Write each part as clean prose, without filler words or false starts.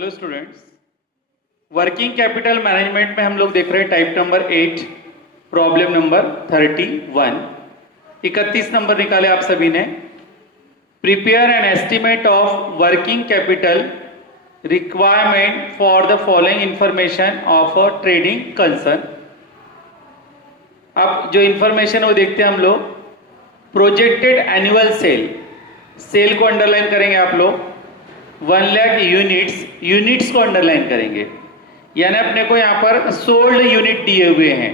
Hello students, working capital management में हम लोग देख रहे हैं type number 8, problem number 31। 31 number निकाले आप सभी ने। Prepare an estimate of working capital requirement for the following information of a trading concern. अब जो इंफॉर्मेशन वो देखते हैं हम लोग। प्रोजेक्टेड एनुअल सेल को अंडरलाइन करेंगे आप लोग। 1 लाख यूनिट्स को अंडरलाइन करेंगे, यानी अपने को यहाँ पर सोल्ड यूनिट दिए हुए हैं।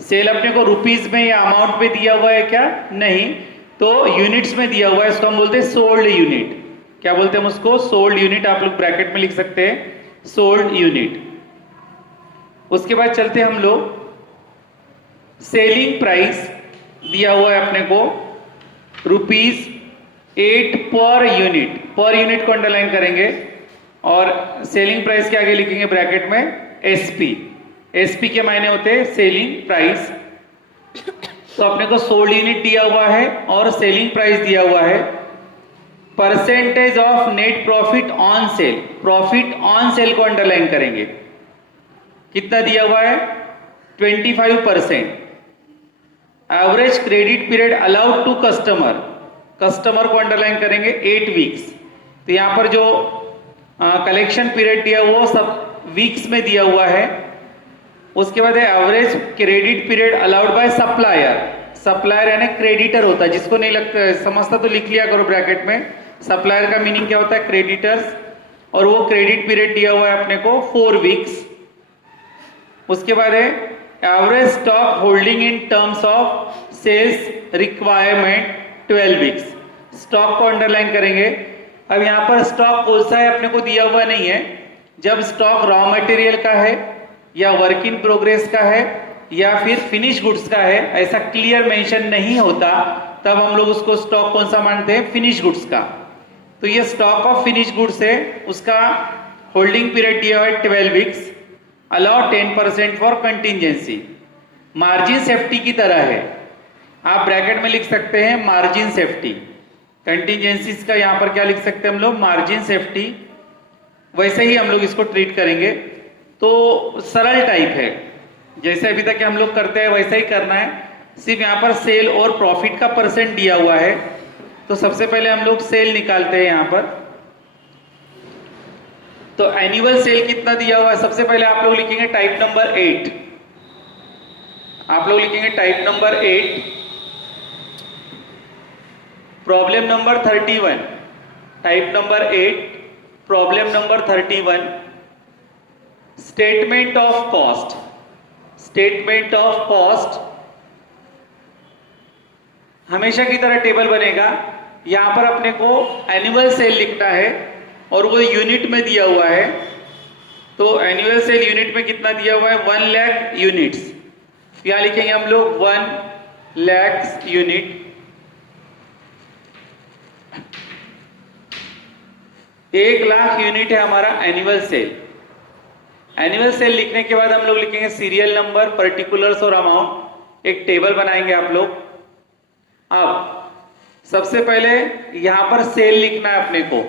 सेल अपने को रुपीज में या अमाउंट में दिया हुआ है क्या? नहीं, तो यूनिट्स में दिया हुआ है। इसको हम बोलते हैं सोल्ड यूनिट। क्या बोलते हैं हम उसको? Sold unit. आप लोग ब्रैकेट में लिख सकते हैं सोल्ड यूनिट। उसके बाद चलते हैं हम लोग। सेलिंग प्राइस दिया हुआ है अपने को ₹8 पर यूनिट। पर यूनिट को अंडरलाइन करेंगे और सेलिंग प्राइस के आगे लिखेंगे ब्रैकेट में एसपी। एसपी के मायने होते हैं सेलिंग प्राइस। तो अपने को सोल्ड यूनिट दिया हुआ है और सेलिंग प्राइस दिया हुआ है। Percentage of net profit on sale, profit on sale को अंडरलाइन करेंगे। कितना दिया हुआ है? 25%। Average credit period allowed to customer, customer को अंडरलाइन करेंगे 8 वीक्स। तो यहां पर जो कलेक्शन पीरियड दिया वो सब वीक्स में दिया हुआ है। उसके बाद है average credit period allowed by supplier. Supplier यानी क्रेडिटर होता है, जिसको नहीं लगता समझता तो लिख लिया करो ब्रैकेट में। सप्लायर का मीनिंग क्या होता है? क्रेडिटर्स। और वो क्रेडिट पीरियड दिया हुआ है अपने को 4 वीक्स। उसके बाद है average stock holding in terms of sales requirement 12 weeks. Stock को अंडरलाइन करेंगे। अब यहां पर स्टॉक कौन सा है अपने को दिया हुआ नहीं है। जब स्टॉक रॉ मटेरियल का है या वर्क इन प्रोग्रेस का है या फिर फिनिश गुड्स का है, ऐसा क्लियर मेंशन नहीं होता, तब हम लोग उसको स्टॉक कौन सा मानते हैं? फिनिश गुड्स का। तो ये स्टॉक ऑफ फिनिश गुड्स है, उसका होल्डिंग पीरियड दिया हुआ है 12 weeks. Allow 10% for contingency. Margin safety की तरह है, आप ब्रैकेट में लिख सकते हैं मार्जिन सेफ्टी। कंटिजेंसीज का यहां पर क्या लिख सकते हैं हम लोग? Margin safety. वैसे ही हम लोग इसको ट्रीट करेंगे। तो सरल टाइप है, जैसे अभी तक हम लोग करते हैं वैसा ही करना है। सिर्फ यहां पर सेल और प्रॉफिट का परसेंट दिया हुआ है। तो सबसे पहले हम लोग सेल निकालते हैं यहां पर। तो एनुअल सेल कितना दिया हुआ है? सबसे पहले आप लोग लिखेंगे टाइप नंबर 8। आप लोग लिखेंगे type number 8, problem number 31। Type number 8, problem number 31। Statement of cost. Statement of cost हमेशा की तरह टेबल बनेगा। यहां पर अपने को एनुअल सेल लिखना है और वो यूनिट में दिया हुआ है। तो एनुअल सेल यूनिट में कितना दिया हुआ है? 1 लाख यूनिट्स। यहां लिखेंगे हम लोग 1 लाख यूनिट। 1 लाख यूनिट है हमारा एनुअल सेल। एनुअल सेल लिखने के बाद हम लोग लिखेंगे सीरियल नंबर, पर्टिकुलर्स और अमाउंट। एक टेबल बनाएंगे आप लोग। अब सबसे पहले यहां पर सेल लिखना है अपने को।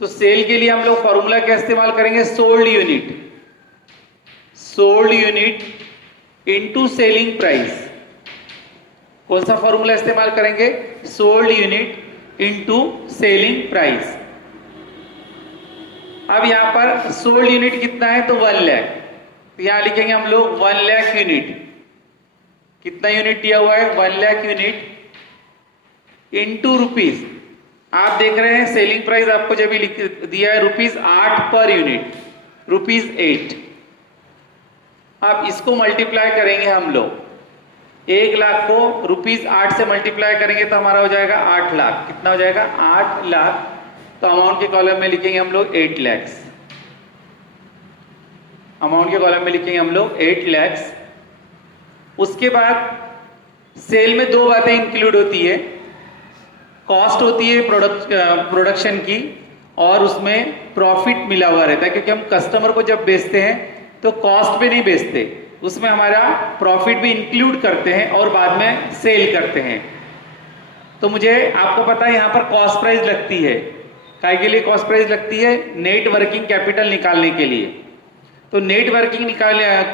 तो सेल के लिए हम लोग फॉर्मूला क्या इस्तेमाल करेंगे? Sold unit. Sold unit into selling price. कौन सा फॉर्मूला इस्तेमाल करेंगे? Sold unit into selling price. अब यहां पर सोल्ड यूनिट कितना है? तो 1 लाख। तो यहां लिखेंगे हम लोग 1 लाख यूनिट। कितना यूनिट दिया हुआ है? 1 लाख यूनिट इनटू रुपीज। आप देख रहे हैं सेलिंग प्राइस आपको जब लिख दिया है ₹8 पर यूनिट, ₹8। अब इसको मल्टीप्लाई करेंगे हम लोग। 1 लाख को ₹8 से मल्टीप्लाई करेंगे तो हमारा हो जाएगा 8 लाख। कितना हो जाएगा? 8 लाख। तो अमाउंट के कॉलम में लिखेंगे हम लोग 8 लाख। अमाउंट के कॉलम में लिखेंगे हम लोग 8 लाख। उसके बाद सेल में 2 बातें इंक्लूड होती है। कॉस्ट होती है प्रोडक्शन की, और उसमें प्रॉफिट मिला हुआ रहता है, क्योंकि हम कस्टमर को जब बेचते हैं तो कॉस्ट पे नहीं बेचते, उसमें हमारा प्रॉफिट भी इंक्लूड करते हैं और बाद में सेल करते हैं। तो मुझे आपको पता है यहां पर कॉस्ट प्राइस लगती है। काय के लिए कॉस्ट प्राइस लगती है? नेट वर्किंग कैपिटल निकालने के लिए। तो नेट वर्किंग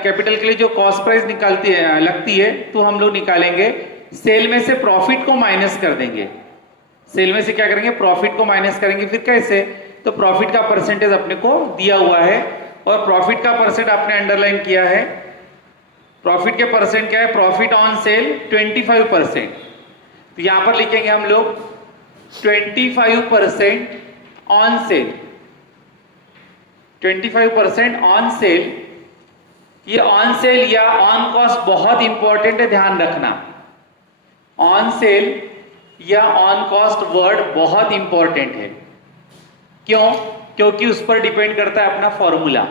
कैपिटल के लिए जो कॉस्ट प्राइस लगती है तो हम लोग निकालेंगे, सेल में से प्रॉफिट को माइनस कर देंगे। सेल में से क्या करेंगे? प्रॉफिट को माइनस करेंगे। फिर कैसे? तो प्रॉफिट का परसेंटेज अपने को दिया हुआ है और प्रॉफिट का परसेंट आपने अंडरलाइन किया है। प्रॉफिट के परसेंट क्या है? Profit on cell 25%। तो यहां पर लिखेंगे हम लोग 25% ऑन सेल। 25% on sale. ये ऑन सेल या ऑन कॉस्ट बहुत इंपॉर्टेंट है, ध्यान रखना। ऑन सेल या ऑन कॉस्ट वर्ड बहुत इंपॉर्टेंट है। क्यों? क्योंकि उस पर डिपेंड करता है अपना फॉर्मूला।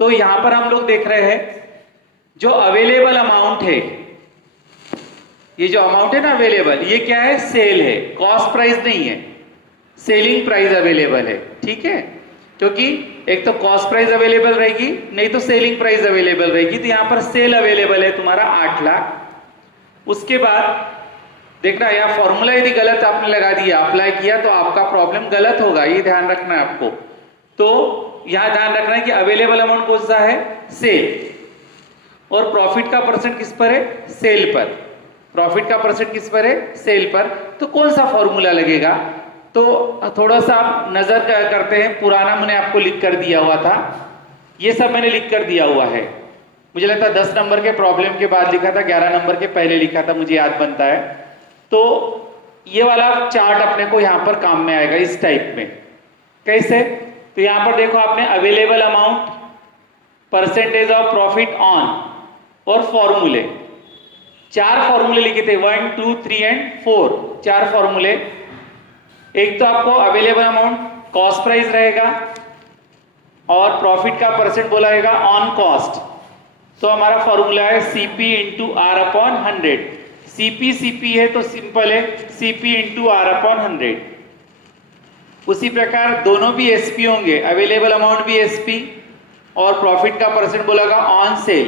तो यहां पर हम लोग देख रहे हैं जो अवेलेबल अमाउंट है, ये जो अमाउंट है ना अवेलेबल, ये क्या है? सेल है, कॉस्ट प्राइस नहीं है, सेलिंग प्राइस अवेलेबल है। ठीक है, क्योंकि एक तो कॉस्ट प्राइस अवेलेबल रहेगी, नहीं तो सेलिंग प्राइस अवेलेबल रहेगी। तो यहां पर सेल अवेलेबल है तुम्हारा 8 लाख। उसके बाद देखना, यह फॉर्मूला यदि गलत आपने लगा दिया, अप्लाई किया, तो आपका प्रॉब्लम गलत होगा, ये ध्यान रखना है आपको। तो यहां ध्यान रखना है कि अवेलेबल अमाउंट कौन सा है? सेल। और प्रॉफिट का परसेंट किस पर है? सेल पर। प्रॉफिट का परसेंट किस पर है? सेल पर। तो कौन सा फॉर्मूला लगेगा? तो थोड़ा सा आप नजर करते हैं, पुराना मैंने आपको लिख कर दिया हुआ था, ये सब मैंने लिख कर दिया हुआ है। मुझे लगता है 10 नंबर के प्रॉब्लम के बाद लिखा था, 11 नंबर के पहले लिखा था, मुझे याद बनता है। तो ये वाला चार्ट अपने को यहां पर काम में आएगा इस टाइप में। कैसे? तो यहां पर देखो आपने available amount, percentage of profit on और फॉर्मूले, 4 फॉर्मूले लिखे थे, 1, 2, 3 एंड 4, 4 फॉर्मूले। एक तो आपको अवेलेबल अमाउंट कॉस्ट प्राइस रहेगा और प्रॉफिट का परसेंट बोला रहेगा ऑन कॉस्ट। तो हमारा फॉर्मूला है CP into R upon 100। CP है तो सिंपल है CP इंटू R अपॉन 100। उसी प्रकार दोनों भी SP होंगे, अवेलेबल अमाउंट भी SP और प्रॉफिट का परसेंट बोला ऑन सेल,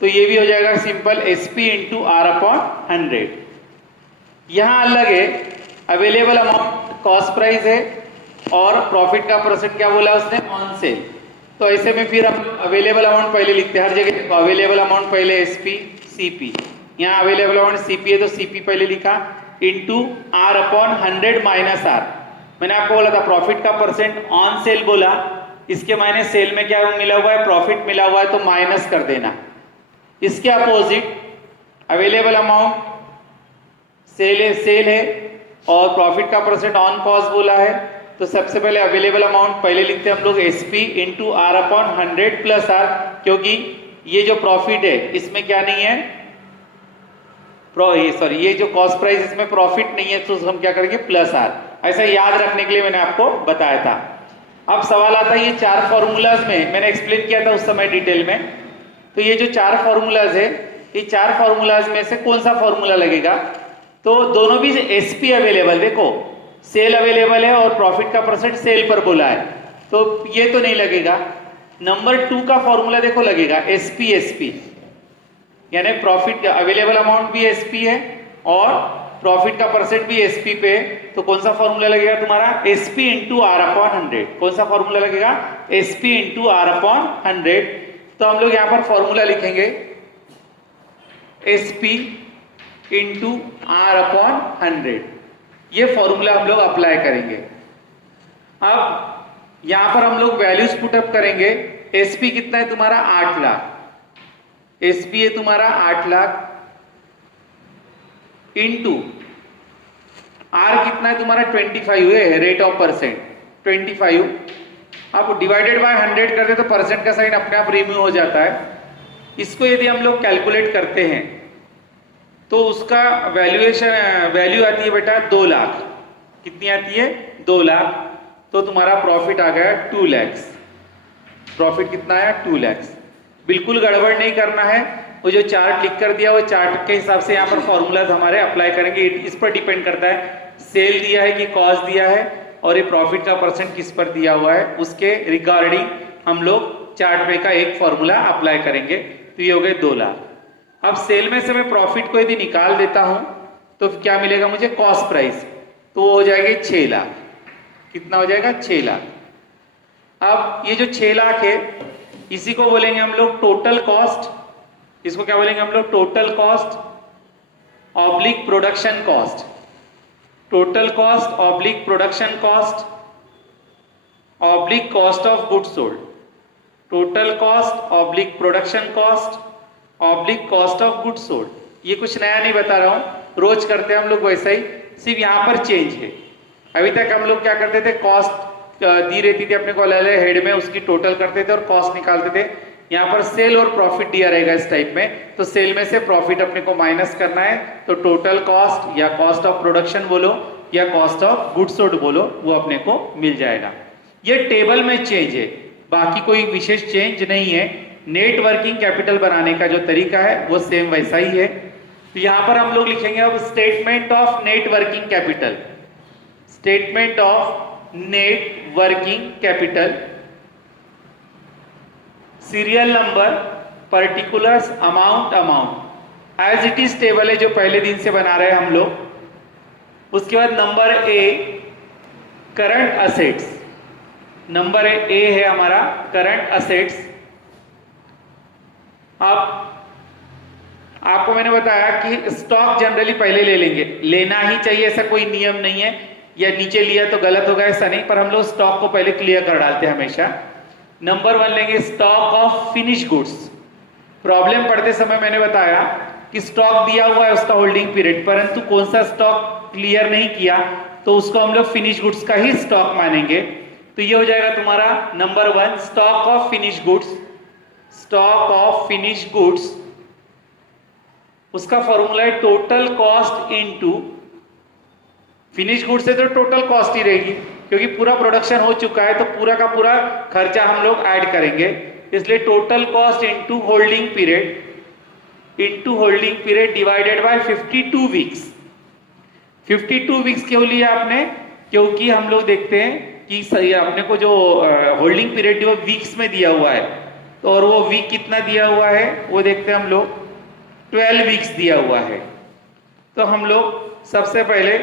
तो ये भी हो जाएगा simple SP into R upon 100। यहां अलग है, अवेलेबल अमाउंट कॉस्ट प्राइस है और प्रॉफिट का परसेंट क्या बोला उसने? On sale. तो ऐसे में फिर हम अवेलेबल अमाउंट पहले लिखते हैं हर जगह। अवेलेबल अमाउंट पहले SP CP, यहाँ अवेलेबल अमाउंट CP है तो CP पहले लिखा, into R upon 100 minus R। मैंने आपको बोला था प्रॉफिट का परसेंट ऑन सेल बोला, इसके माइनस सेल में क्या मिला हुआ है? प्रॉफिट मिला हुआ है, तो माइनस कर देना। इसके अपोजिट अवेलेबल अमाउंट सेल है और प्रॉफिट का परसेंट ऑन कॉस्ट बोला है, तो सबसे पहले अवेलेबल अमाउंट पहले लिखते हैं हम लोग SP into R upon 100 plus R, क्योंकि ये जो प्रॉफिट है इसमें क्या नहीं है? सॉरी, ये जो कॉस्ट प्राइस इसमें प्रॉफिट नहीं है, तो हम क्या करेंगे? Plus R। ऐसा याद रखने के लिए मैंने आपको बताया था। अब सवाल आता है, ये 4 फॉर्मूलाज में मैंने एक्सप्लेन किया था उस समय डिटेल में, तो ये जो 4 फॉर्मूलाज है, ये 4 फॉर्मूलाज में से कौन सा फॉर्मूला लगेगा? तो दोनों भी SP अवेलेबल, देखो सेल अवेलेबल है और प्रॉफिट का परसेंट सेल पर बोला है, तो ये तो नहीं लगेगा। नंबर 2 का फॉर्मूला देखो लगेगा SP, यानी प्रॉफिट का अवेलेबल अमाउंट भी SP है और प्रॉफिट का परसेंट भी SP पे, तो कौन सा फॉर्मूला लगेगा तुम्हारा? SP into R upon 100। कौन सा फॉर्मूला लगेगा? SP into R upon 100। तो हम लोग यहां पर फॉर्मूला लिखेंगे SP इंटू R अपॉन 100। ये फॉर्मूला हम लोग अप्लाई करेंगे। अब यहां पर हम लोग वैल्यूज पुटअप करेंगे। SP कितना है तुम्हारा? 8 लाख। SP है तुम्हारा 8 लाख इंटू R कितना है तुम्हारा? 25 है, रेट ऑफ परसेंट 25। अब डिवाइडेड बाय 100 करते तो परसेंट का साइन अपने आप रिमूव हो जाता है। इसको यदि हम लोग कैलकुलेट करते हैं तो उसका वैल्यू आती है बेटा 2 लाख। कितनी आती है? 2 लाख। तो तुम्हारा प्रॉफिट आ गया 2 लाख। प्रॉफिट कितना आया? 2 लाख। बिल्कुल गड़बड़ नहीं करना है, वो जो चार्ट लिख कर दिया वो चार्ट के हिसाब से यहाँ पर फॉर्मूलाज हमारे अप्लाई करेंगे। इस पर डिपेंड करता है सेल दिया है कि कॉस्ट दिया है और ये प्रॉफिट का परसेंट किस पर दिया हुआ है, उसके रिगार्डिंग हम लोग चार्ट पे का एक फॉर्मूला अप्लाई करेंगे। तो ये हो गए 2 लाख। अब सेल में से मैं प्रॉफिट को यदि निकाल देता हूं तो क्या मिलेगा मुझे? कॉस्ट प्राइस, तो वो हो जाएगी 6 लाख। कितना हो जाएगा 6 लाख। अब ये जो 6 लाख है इसी को बोलेंगे हम लोग टोटल कॉस्ट। इसको क्या बोलेंगे हम लोग? Total cost oblique production cost. Total cost oblique production cost oblique cost of goods sold. Total cost oblique production cost oblique cost of goods sold. ये कुछ नया नहीं बता रहा हूं, रोज करते हैं हम लोग वैसा ही, सिर्फ यहां पर चेंज है। अभी तक हम लोग क्या करते थे, कॉस्ट दी रहती थी अपने को अलग अलग हेड में, उसकी टोटल करते थे और कॉस्ट निकालते थे। यहाँ पर सेल और प्रॉफिट दिया रहेगा इस टाइप में, तो सेल में से प्रॉफिट अपने को माइनस करना है, तो टोटल कॉस्ट या कॉस्ट ऑफ प्रोडक्शन बोलो या कॉस्ट ऑफ गुड्स सोल्ड बोलो, वो अपने को मिल जाएगा। ये टेबल में चेंज है, बाकी कोई विशेष चेंज नहीं है। नेट वर्किंग कैपिटल बनाने का जो तरीका है वो सेम वैसा ही है। तो यहां पर हम लोग लिखेंगे अब statement of net working capital. Statement of net working capital, serial number, particulars, amount as it is table है जो पहले दिन से बना रहे हैं हम लोग। उसके बाद number A current assets. Number A है हमारा करंट असेट्स। अब आपको मैंने बताया कि स्टॉक जनरली पहले ले लेंगे, लेना ही चाहिए ऐसा कोई नियम नहीं है, या नीचे लिया तो गलत होगा ऐसा नहीं, पर हम लोग स्टॉक को पहले क्लियर कर डालते हैं हमेशा। नंबर 1 लेंगे stock of finish goods. Problem पढ़ते समय मैंने बताया कि स्टॉक दिया हुआ है उसका होल्डिंग पीरियड, परंतु कौन सा स्टॉक क्लियर नहीं किया तो उसको हम लोग फिनिश गुड्स का ही स्टॉक मानेंगे। तो ये हो जाएगा तुम्हारा number 1 stock of finish goods. Stock of finish goods, उसका फॉर्मूला है total cost into, finish goods से तो टोटल कॉस्ट ही रहेगी क्योंकि पूरा प्रोडक्शन हो चुका है, तो पूरा का पूरा खर्चा हम लोग ऐड करेंगे, इसलिए total cost into holding period, into holding period divided by 52 weeks. 52 weeks क्यों लिया आपने? क्योंकि हम लोग देखते हैं कि सही अपने को जो होल्डिंग पीरियड वो वीक्स में दिया हुआ है, तो और वो वीक कितना दिया हुआ है वो देखते हैं हम लोग, 12 वीक्स दिया हुआ है। तो हम लोग सबसे पहले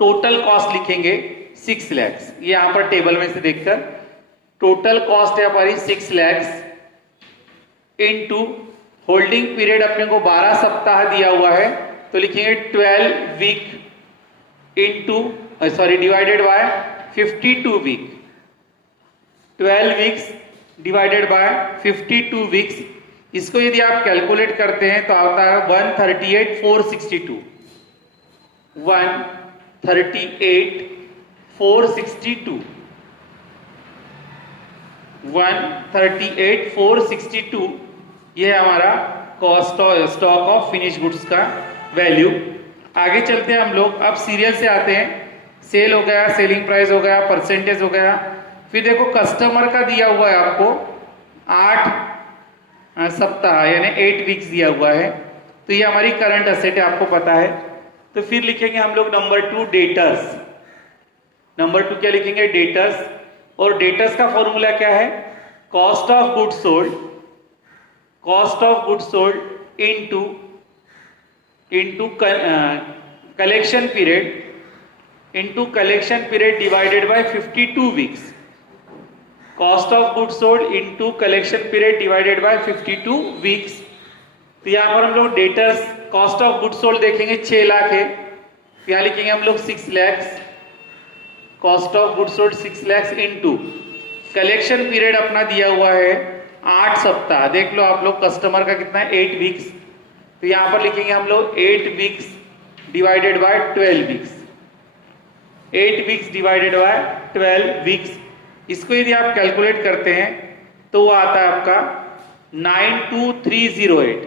टोटल कॉस्ट लिखेंगे 6 लाख। ये यहां पर टेबल में से देखकर टोटल कॉस्ट है हमारी 6 लाख इनटू होल्डिंग पीरियड अपने को 12 सप्ताह दिया हुआ है, तो लिखेंगे 12 week into divided by 52 week. 12 weeks divided by 52 weeks, इसको यदि आप कैलकुलेट करते हैं तो आता है 138,462। 138,462 138,462 ये है हमारा cost of stock of finish goods का वैल्यू। आगे चलते हैं हम लोग, अब सीरियल से आते हैं। सेल हो गया, सेलिंग प्राइस हो गया, परसेंटेज हो गया, फिर देखो कस्टमर का दिया हुआ है आपको 8 सप्ताह यानी 8 वीक्स दिया हुआ है, तो ये हमारी करंट असेट है, आपको पता है। तो फिर लिखेंगे हम लोग नंबर 2 डेटर्स। नंबर 2 क्या लिखेंगे? डेटर्स। और डेटर्स का फॉर्मूला क्या है? Cost of goods sold, cost of goods sold into collection period, into collection period divided by 52 weeks. Cost of goods sold into collection period divided by 52 weeks. तो यहाँ पर हम लोग debtors cost of goods sold देखेंगे 6 लाख है, यहाँ लिखेंगे हम लोग 6 lakh. Cost of goods sold 6 lakh into collection period अपना दिया हुआ है 8 सप्ताह। देख लो आप लोग कस्टमर का कितना है 8 वीक्स, तो यहाँ पर लिखेंगे हम लोग 8 weeks divided bye 12 weeks. 8 weeks divided bye 12 weeks, इसको यदि आप कैलकुलेट करते हैं तो वो आता है आपका 92308।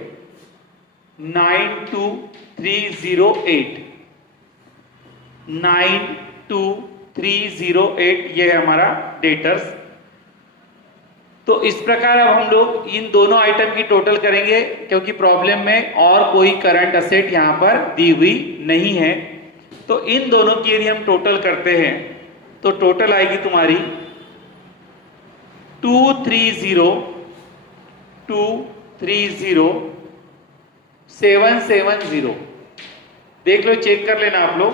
92308 92308 ये है हमारा डेटर्स। तो इस प्रकार अब हम लोग इन दोनों आइटम की टोटल करेंगे, क्योंकि प्रॉब्लम में और कोई करंट असेट यहां पर दी हुई नहीं है। तो इन दोनों की यदि हम टोटल करते हैं तो टोटल आएगी तुम्हारी 230,770। देख लो, चेक कर लेना आप लोग,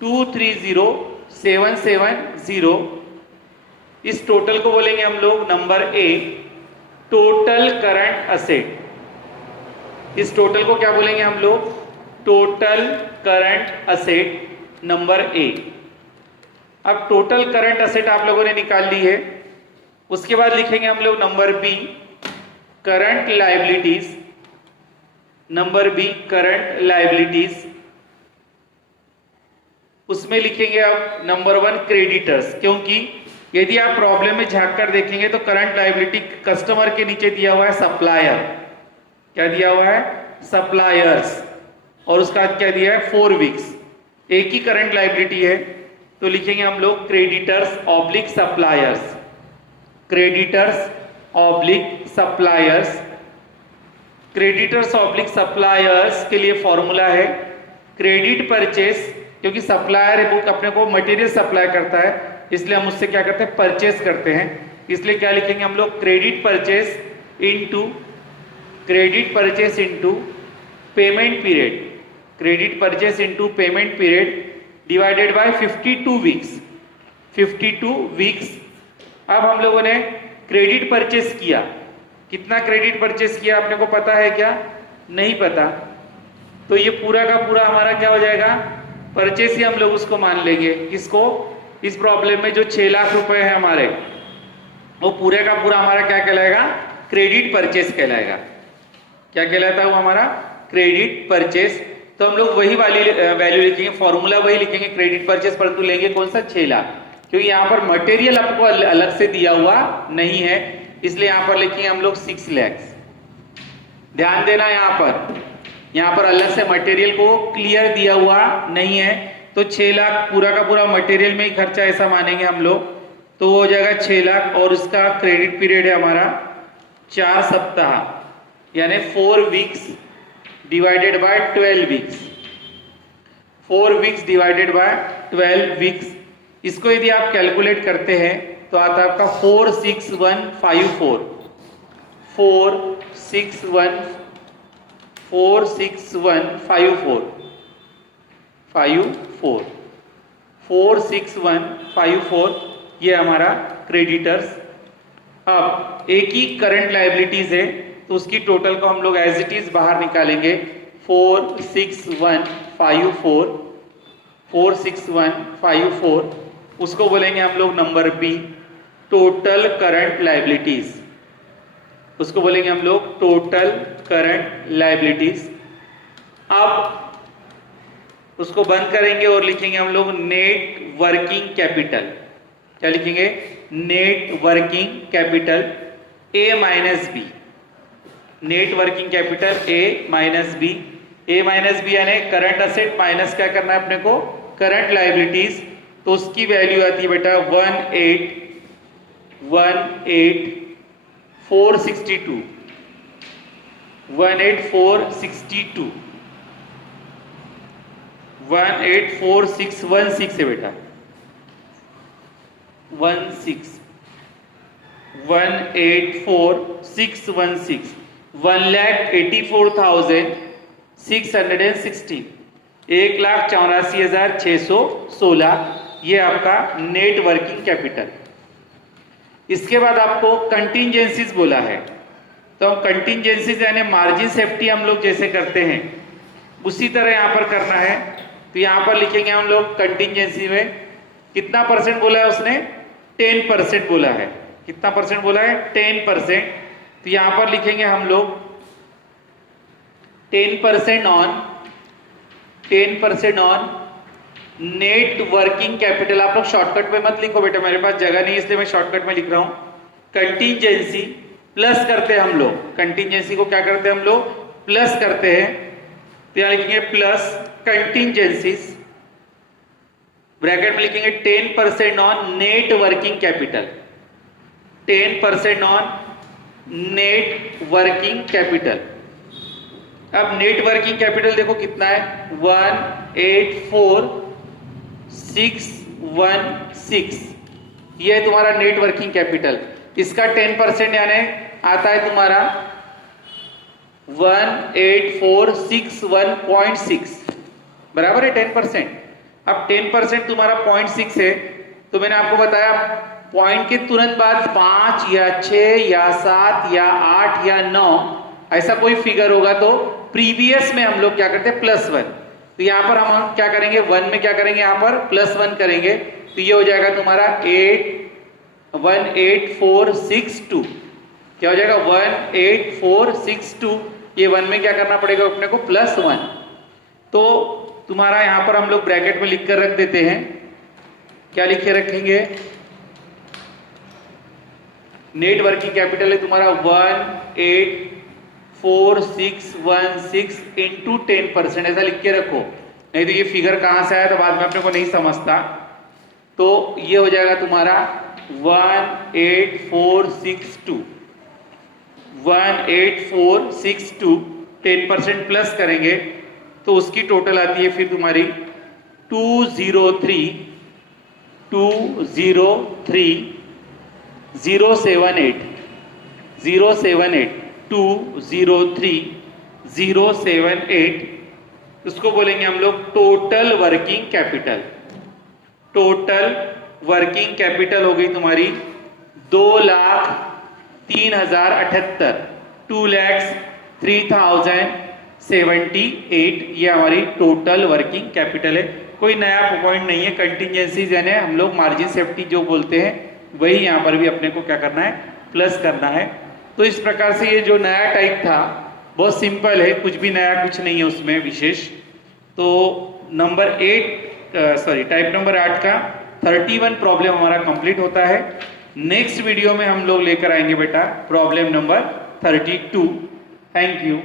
230,770 770। इस टोटल को बोलेंगे हम लोग number A, total current asset. इस टोटल को क्या बोलेंगे हम लोग? Total current asset number A. अब टोटल करंट असेट आप लोगों ने निकाल ली है। उसके बाद लिखेंगे हम लोग number B, current liabilities. Number B, current liabilities. उसमें लिखेंगे आप नंबर 1 क्रेडिटर्स, क्योंकि यदि आप प्रॉब्लम में झांक कर देखेंगे तो करंट लायबिलिटी कस्टमर के नीचे दिया हुआ है सप्लायर। क्या दिया हुआ है? सप्लायर्स। और उसका क्या दिया है? 4 वीक्स। एक ही करंट लायबिलिटी है तो लिखेंगे हम लोग creditors oblique suppliers. Creditors oblique suppliers. Creditors oblique suppliers के लिए फॉर्मूला है क्रेडिट परचेस, क्योंकि सप्लायर बुक अपने को मटेरियल सप्लाई करता है, इसलिए हम उससे क्या करते हैं? परचेस करते हैं। इसलिए क्या लिखेंगे हम लोग? Credit purchase into, credit purchase into payment period. Credit purchase into payment period divided by 52 weeks. 52 weeks. अब हम लोगों ने क्रेडिट परचेस किया। कितना क्रेडिट परचेस किया आपने को पता है क्या? नहीं पता। तो ये पूरा का पूरा हमारा क्या हो जाएगा? परचेस ही हम लोग उसको मान लेंगे। किसको? इस प्रॉब्लम में जो 6 लाख रुपए है हमारे, वो पूरे का पूरा हमारा क्या कहलाएगा? क्रेडिट परचेस कहलाएगा। क्या कहलाता है वो हमारा? Credit purchase. तो हम लोग वही वाली वैल्यू लिखेंगे, फॉर्मूला वही लिखेंगे क्रेडिट परचेस, परंतु लेंगे कौन सा? 6 लाख, क्योंकि यहाँ पर मटेरियल आपको अलग से दिया हुआ नहीं है, इसलिए यहाँ पर लिखेंगे हम लोग 6 लाख। ध्यान देना यहाँ पर अलग से मटेरियल को क्लियर दिया हुआ नहीं है, तो 6 लाख पूरा का पूरा मटेरियल में ही खर्चा ऐसा मानेंगे हम लोग, तो वो हो जाएगा 6 लाख। और उसका क्रेडिट पीरियड है हमारा 4 सप्ताह, यानी 4 weeks divided bye 12 weeks. 4 weeks divided bye 12 weeks. इसको यदि आप कैलकुलेट करते हैं तो आता है आपका 46154। 46154 46154 ये हमारा क्रेडिटर्स। अब एक ही करंट लायबिलिटीज है तो उसकी टोटल को हम लोग एज इट इज बाहर निकालेंगे। 46154 उसको बोलेंगे हम लोग number B, total current liabilities. उसको बोलेंगे हम लोग टोटल करंट लायबिलिटीज। अब उसको बंद करेंगे और लिखेंगे हम लोग नेट वर्किंग कैपिटल। क्या लिखेंगे? Net working capital A minus B. Net working capital A minus B. A minus B यानी करंट असेट माइनस क्या करना है अपने को? Current liabilities. तो उसकी वैल्यू आती है बेटा 18462। 18462 184,616 है बेटा। 184,616 1,84,616 1,84,616 ये आपका नेट वर्किंग कैपिटल। इसके बाद आपको कंटिंजेंसीज बोला है, तो हम कंटिंजेंसीज यानी मार्जिन सेफ्टी हम लोग जैसे करते हैं उसी तरह यहां पर करना है। तो यहां पर लिखेंगे हम लोग कंटिंजेंसी में कितना परसेंट बोला है उसने? 10% बोला है। कितना परसेंट बोला है? 10%। तो यहां पर लिखेंगे हम लोग 10% ऑन नेट वर्किंग कैपिटल। आप लोग शॉर्टकट में मत लिखो बेटा, मेरे पास जगह नहीं इसलिए मैं शॉर्टकट में लिख रहा हूं। कंटिंजेंसी प्लस करते हैं हम लोग, कंटिंजेंसी को क्या करते हैं हम लोग? प्लस करते हैं। तो यहां लिखेंगे प्लस कंटिंजेंसीज, ब्रैकेट में लिखेंगे 10% on net working capital. 10% on net working capital. अब नेट वर्किंग कैपिटल देखो कितना है? 184,616 ये है तुम्हारा नेट वर्किंग कैपिटल। इसका 10% यानी आता है तुम्हारा 184,616 बराबर है 10%। अब 10% तुम्हारा 0.6 है, तो मैंने आपको बताया पॉइंट के तुरंत बाद 5 या 6 या 7 या 8 या 9 ऐसा कोई फिगर होगा तो प्रीवियस में हम लोग क्या करते हैं +1। तो यहाँ पर हम क्या करेंगे 1 में क्या करेंगे, यहाँ पर +1 करेंगे, तो ये हो जाएगा तुम्हारा 18462। क्या हो जाएगा 18462। ये 1 में क्या करना पड़ेगा अपने को +1। तो तुम्हारा यहां पर हम लोग ब्रैकेट में लिख कर रख देते हैं। क्या लिख के रखेंगे, नेट वर्किंग कैपिटल है तुम्हारा 184,616 इंटू 10%, ऐसा लिख के रखो, नहीं तो ये फिगर कहां से आया तो बाद में अपने को नहीं समझता। तो ये हो जाएगा तुम्हारा 18462 10% प्लस करेंगे तो उसकी टोटल आती है फिर तुम्हारी 203,078 उसको बोलेंगे हम लोग total working capital. Total working capital हो गई तुम्हारी 2,03,078, 2,03,078। ये हमारी टोटल वर्किंग कैपिटल है। कोई नया पॉइंट नहीं है, कंटिजेंसीज यानी हम लोग मार्जिन सेफ्टी जो बोलते हैं वही यहाँ पर भी अपने को क्या करना है, प्लस करना है। तो इस प्रकार से ये जो नया टाइप था बहुत सिंपल है, कुछ भी नया कुछ नहीं है उसमें विशेष। तो टाइप नंबर 8 का 31 प्रॉब्लम हमारा कंप्लीट होता है। नेक्स्ट वीडियो में हम लोग लेकर आएंगे बेटा प्रॉब्लम नंबर 32। Thank you.